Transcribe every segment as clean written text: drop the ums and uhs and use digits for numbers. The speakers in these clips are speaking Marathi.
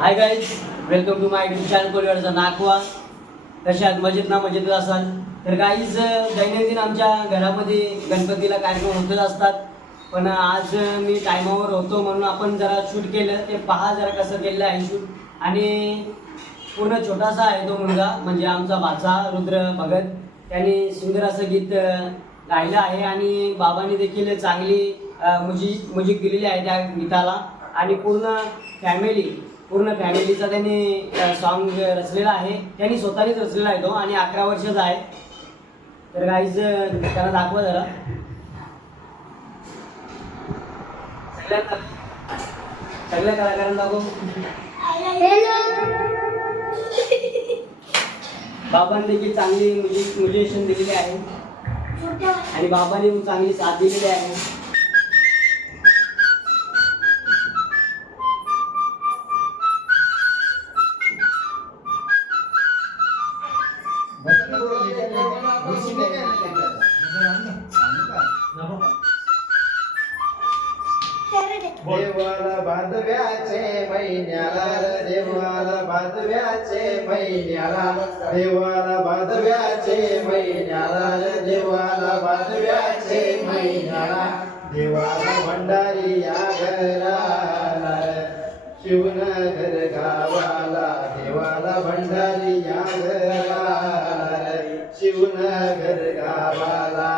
High guys, welcome to my YouTube channel कोलिवाडचा नाकवा. कसे आहात? मजेत ना? मजेतच असाल तर गाईज, दैनंदिन आमच्या घरामध्ये गणपतीला कार्यक्रम होतच असतात. पण आज मी टायमावर होतो म्हणून आपण जरा शूट केलं. ते पहा जरा कसं केलेलं आहे शूट. आणि पूर्ण छोटासा आहे तो मुलगा, म्हणजे आमचा भाचा रुद्र भगत. त्यांनी सुंदर असं गीत गायलं आहे आणि बाबांनी देखील चांगली म्युझिक दिलेली आहे त्या गीताला. आणि पूर्ण फॅमिलीचा त्यांनी सॉन्ग रचलेला आहे. त्यांनी स्वतःनेच रचलेला आहे तो आणि 11 वर्षाचा आहे. तर गाईज त्याला दाखवा जरा. सगळ्या कलाकारांना दाखव. बाबांनी देखील चांगली म्युझिशियन दिलेली आहे आणि बाबांनी चांगली साथ दिलेली आहे. देवाला बांधव्याचे महिन्याला, देवाला बांधव्याचे महिन्याला, देवाला बांधव्याचे महिन्याला, देवाला बांधव्याचे महिन्याला, देवाला भंडारी या घराला, शिवनगर गावाला, देवाला भंडारी या घराला, शिवनगर गावाला.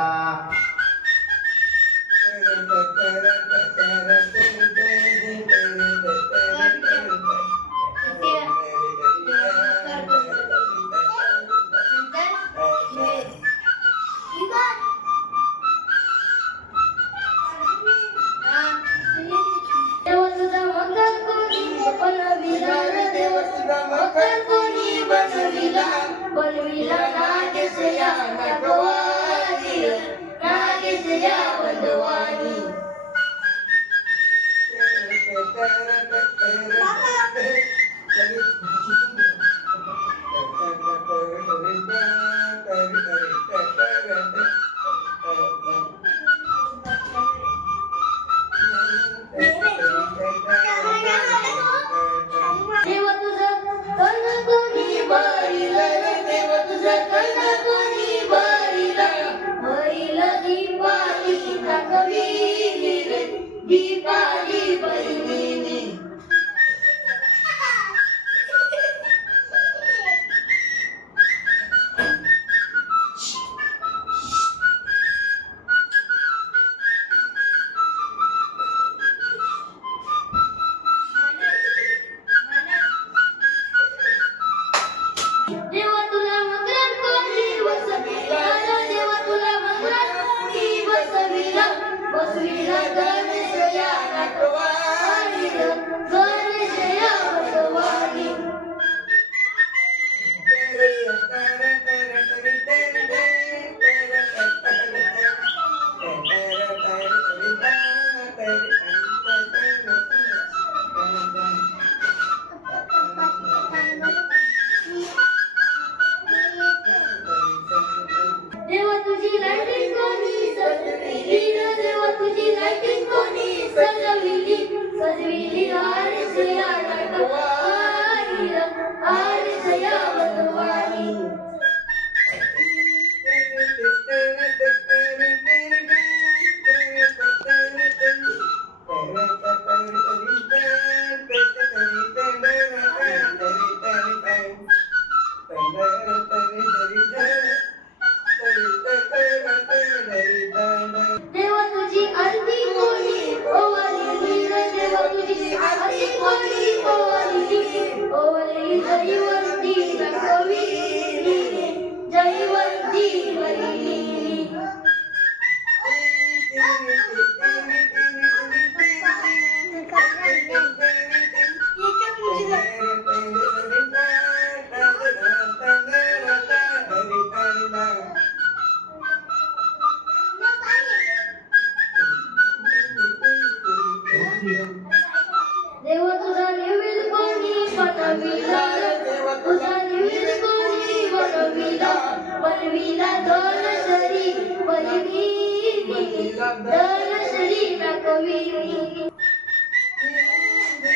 बनविला नागेशया Nagwani, नागेशया बंधवानी.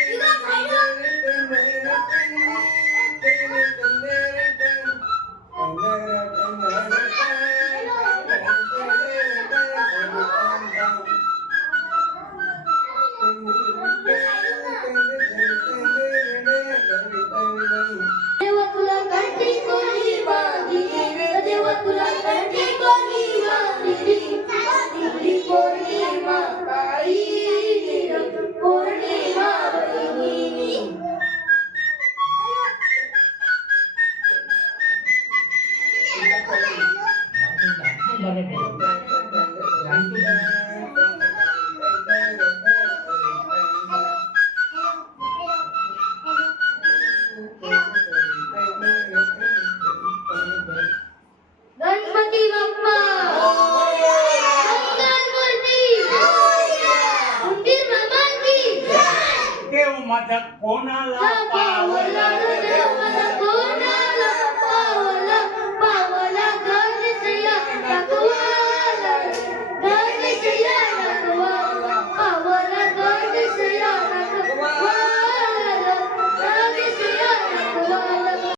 You got tied up? देवा तुला कंठी कोणी बांधिली देवा तुला कंठी कोणी बांधिली बांधिली पौर्णिमा काळी पौर्णिमा बहिणी गणपती बाप्पा मंगल मूर्ती उंदीर बाबा की देव माझा कोणाला पावला पावला देव